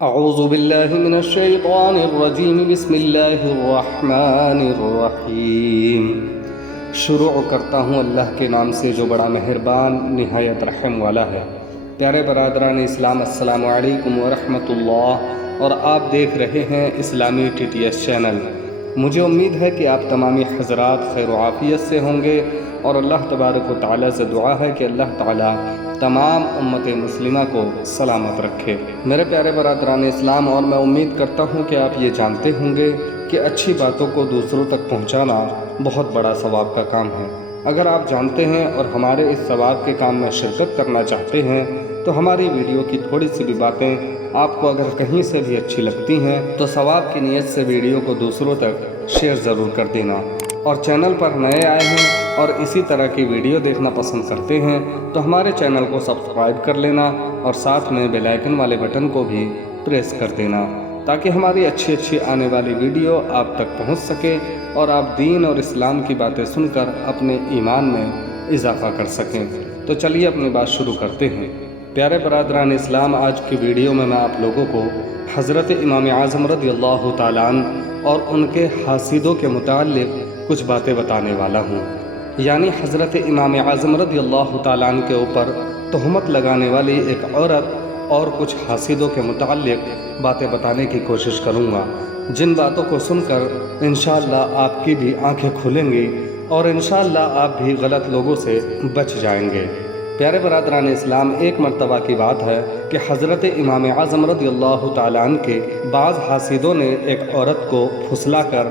اعوذ باللہ من الشیطان الرجیم بسم اللہ الرحمن الرحیم۔ شروع کرتا ہوں اللہ کے نام سے جو بڑا مہربان نہایت رحم والا ہے۔ پیارے برادران اسلام، السلام علیکم ورحمۃ اللہ، اور آپ دیکھ رہے ہیں اسلامی TTS چینل۔ مجھے امید ہے کہ آپ تمامی حضرات خیر و عافیت سے ہوں گے، اور اللہ تبارک و تعالیٰ سے دعا ہے کہ اللہ تعالیٰ تمام امت مسلمہ کو سلامت رکھے۔ میرے پیارے برادران اسلام، اور میں امید کرتا ہوں کہ آپ یہ جانتے ہوں گے کہ اچھی باتوں کو دوسروں تک پہنچانا بہت بڑا ثواب کا کام ہے۔ اگر آپ جانتے ہیں اور ہمارے اس ثواب کے کام میں شرکت کرنا چاہتے ہیں تو ہماری ویڈیو کی تھوڑی سی بھی باتیں آپ کو اگر کہیں سے بھی اچھی لگتی ہیں تو ثواب کی نیت سے ویڈیو کو دوسروں تک شیئر ضرور کر دینا، اور چینل پر نئے آئے ہیں اور اسی طرح کی ویڈیو دیکھنا پسند کرتے ہیں تو ہمارے چینل کو سبسکرائب کر لینا، اور ساتھ میں بیل آئیکن والے بٹن کو بھی پریس کر دینا، تاکہ ہماری اچھی آنے والی ویڈیو آپ تک پہنچ سکے اور آپ دین اور اسلام کی باتیں سن کر اپنے ایمان میں اضافہ کر سکیں۔ تو چلیے اپنی بات شروع کرتے ہیں۔ پیارے برادران اسلام، آج کی ویڈیو میں آپ لوگوں کو حضرت امام اعظم رضی اللہ تعالیٰ عنہ اور ان کے حاسدوں کے متعلق کچھ باتیں بتانے والا ہوں۔ یعنی حضرت امام اعظم رضی اللہ تعالیٰ عنہ کے اوپر تہمت لگانے والی ایک عورت اور کچھ حاسدوں کے متعلق باتیں بتانے کی کوشش کروں گا، جن باتوں کو سن کر انشاءاللہ آپ کی بھی آنکھیں کھلیں گی اور انشاءاللہ آپ بھی غلط لوگوں سے بچ جائیں گے۔ پیارے برادران اسلام، ایک مرتبہ کی بات ہے کہ حضرت امام اعظم رضی اللہ تعالیٰ عنہ کے بعض حاسدوں نے ایک عورت کو پھسلا کر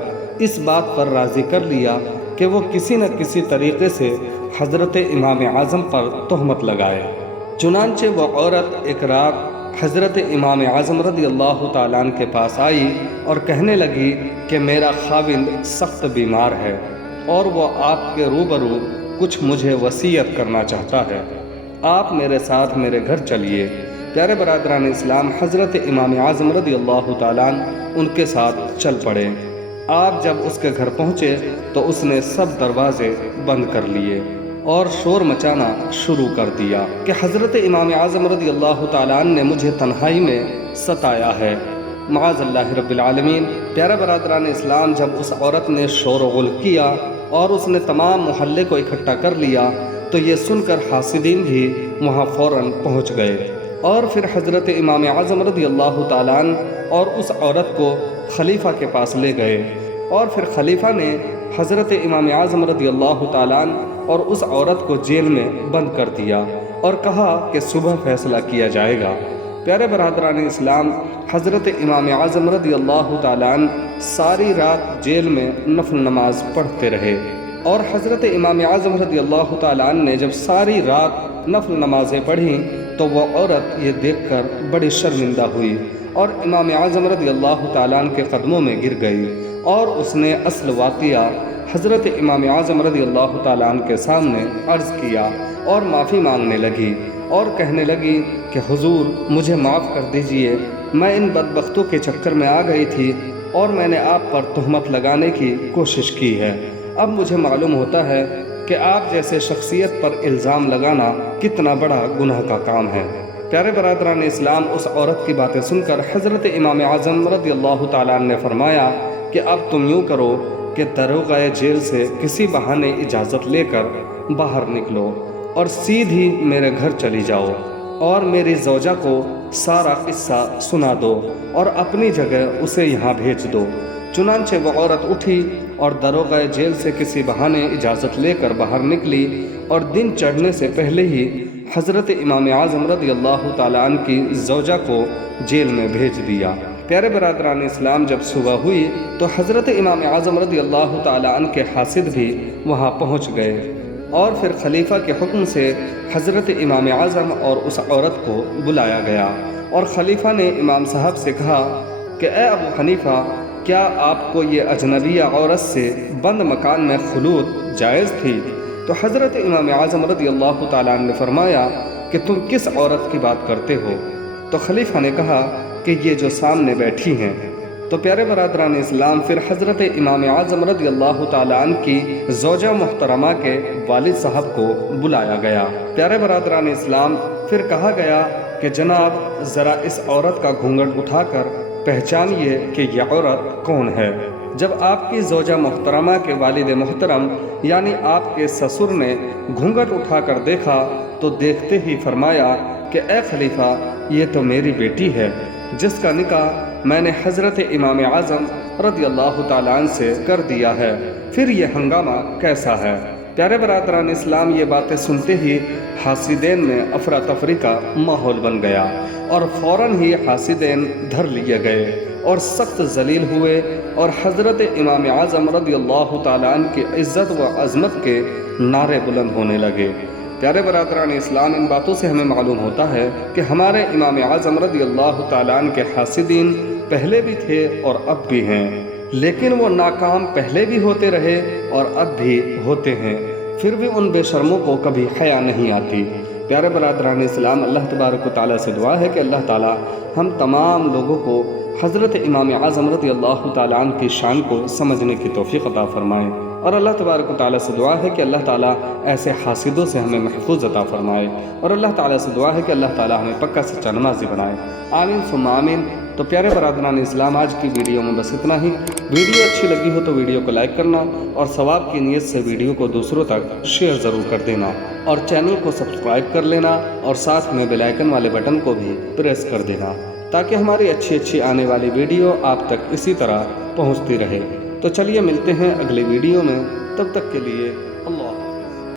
اس بات پر راضی کر لیا کہ وہ کسی نہ کسی طریقے سے حضرت امام اعظم پر تہمت لگائے۔ چنانچہ وہ عورت ایک رات حضرت امام اعظم رضی اللہ تعالیٰ عنہ کے پاس آئی اور کہنے لگی کہ میرا خاوند سخت بیمار ہے اور وہ آپ کے روبرو کچھ مجھے وصیت کرنا چاہتا ہے، آپ میرے ساتھ میرے گھر چلیے۔ پیارے برادران اسلام، حضرت امام اعظم رضی اللہ تعالیٰ عنہ ان کے ساتھ چل پڑے۔ آپ جب اس کے گھر پہنچے تو اس نے سب دروازے بند کر لیے اور شور مچانا شروع کر دیا کہ حضرت امام اعظم رضی اللہ تعالیٰ عنہ نے مجھے تنہائی میں ستایا ہے، معاذ اللہ رب العالمین۔ پیارے برادران اسلام، جب اس عورت نے شور و غل کیا اور اس نے تمام محلے کو اکٹھا کر لیا تو یہ سن کر حاسدین بھی وہاں فوراً پہنچ گئے، اور پھر حضرت امام اعظم رضی اللہ تعالیٰ عنہ اور اس عورت کو خلیفہ کے پاس لے گئے، اور پھر خلیفہ نے حضرت امام اعظم رضی اللہ تعالیٰ عنہ اور اس عورت کو جیل میں بند کر دیا اور کہا کہ صبح فیصلہ کیا جائے گا۔ پیارے برادران اسلام، حضرت امام اعظم رضی اللہ تعالیٰ عنہ ساری رات جیل میں نفل نماز پڑھتے رہے، اور حضرت امام اعظم رضی اللہ تعالیٰ عنہ نے جب ساری رات نفل نمازیں پڑھیں تو وہ عورت یہ دیکھ کر بڑی شرمندہ ہوئی اور امام اعظم رضی اللہ تعالیٰ عنہ کے قدموں میں گر گئی، اور اس نے اصل واقعہ حضرت امام اعظم رضی اللہ تعالیٰ عنہ کے سامنے عرض کیا اور معافی مانگنے لگی اور کہنے لگی کہ حضور مجھے معاف کر دیجئے، میں ان بدبختوں کے چکر میں آ گئی تھی اور میں نے آپ پر تہمت لگانے کی کوشش کی ہے۔ اب مجھے معلوم ہوتا ہے کہ آپ جیسے شخصیت پر الزام لگانا کتنا بڑا گناہ کا کام ہے۔ پیارے برادران اسلام، اس عورت کی باتیں سن کر حضرت امام اعظم رضی اللہ تعالیٰ عنہ نے فرمایا کہ اب تم یوں کرو کہ داروغہ جیل سے کسی بہانے اجازت لے کر باہر نکلو اور سیدھی میرے گھر چلی جاؤ اور میری زوجہ کو سارا قصہ سنا دو اور اپنی جگہ اسے یہاں بھیج دو۔ چنانچہ وہ عورت اٹھی اور داروغہ جیل سے کسی بہانے اجازت لے کر باہر نکلی، اور دن چڑھنے سے پہلے ہی حضرت امام اعظم رضی اللہ تعالیٰ عنہ کی زوجہ کو جیل میں بھیج دیا۔ پیارے برادران اسلام، جب صبح ہوئی تو حضرت امام اعظم رضی اللہ تعالیٰ عنہ کے حاسد بھی وہاں پہنچ گئے، اور پھر خلیفہ کے حکم سے حضرت امام اعظم اور اس عورت کو بلایا گیا، اور خلیفہ نے امام صاحب سے کہا کہ اے ابو حنیفہ، کیا آپ کو یہ اجنبیہ عورت سے بند مکان میں خلوت جائز تھی؟ تو حضرت امام اعظم رضی اللہ تعالیٰ عنہ نے فرمایا کہ تم کس عورت کی بات کرتے ہو؟ تو خلیفہ نے کہا کہ یہ جو سامنے بیٹھی ہیں۔ تو پیارے برادران اسلام، پھر حضرت امام اعظم رضی اللہ تعالیٰ عنہ کی زوجہ محترمہ کے والد صاحب کو بلایا گیا۔ پیارے برادران اسلام، پھر کہا گیا کہ جناب ذرا اس عورت کا گھونگھٹ اٹھا کر پہچانیے کہ یہ عورت کون ہے۔ جب آپ کی زوجہ محترمہ کے والد محترم یعنی آپ کے سسر نے گھونگھٹ اٹھا کر دیکھا تو دیکھتے ہی فرمایا کہ اے خلیفہ، یہ تو میری بیٹی ہے جس کا نکاح میں نے حضرت امام اعظم رضی اللہ تعالیٰ عنہ سے کر دیا ہے، پھر یہ ہنگامہ کیسا ہے؟ پیارے برادران اسلام، یہ باتیں سنتے ہی حاسدین میں افراتفری کا ماحول بن گیا اور فوراً ہی حاسدین دھر لیے گئے اور سخت ذلیل ہوئے اور حضرت امام اعظم رضی اللہ تعالیٰ عنہ کی عزت و عظمت کے نعرے بلند ہونے لگے۔ پیارے برادران اسلام، ان باتوں سے ہمیں معلوم ہوتا ہے کہ ہمارے امام اعظم رضی اللہ تعالیٰ عنہ کے حاسدین پہلے بھی تھے اور اب بھی ہیں، لیکن وہ ناکام پہلے بھی ہوتے رہے اور اب بھی ہوتے ہیں، پھر بھی ان بے شرموں کو کبھی حیا نہیں آتی۔ پیارے برادران اسلام، اللہ تبارک و تعالیٰ سے دعا ہے کہ اللہ تعالیٰ ہم تمام لوگوں کو حضرت امام اعظم رضی اللہ تعالیٰ عنہ کی شان کو سمجھنے کی توفیق عطا فرمائے، اور اللہ تبارک و تعالیٰ سے دعا ہے کہ اللہ تعالیٰ ایسے حاسدوں سے ہمیں محفوظ عطا فرمائے، اور اللہ تعالیٰ سے دعا ہے کہ اللہ تعالیٰ ہمیں پکا سچا نمازی بنائے، آمین ثم آمین۔ تو پیارے برادران اسلام، آج کی ویڈیو میں بس اتنا ہی۔ ویڈیو اچھی لگی ہو تو ویڈیو کو لائک کرنا اور ثواب کی نیت سے ویڈیو کو دوسروں تک شیئر ضرور کر دینا، اور چینل کو سبسکرائب کر لینا اور ساتھ میں بیل آئیکن والے بٹن کو بھی پریس کر دینا تاکہ ہماری اچھی آنے والی ویڈیو آپ تک اسی طرح پہنچتی رہے۔ تو چلیے ملتے ہیں اگلی ویڈیو میں، تب تک کے لیے اللہ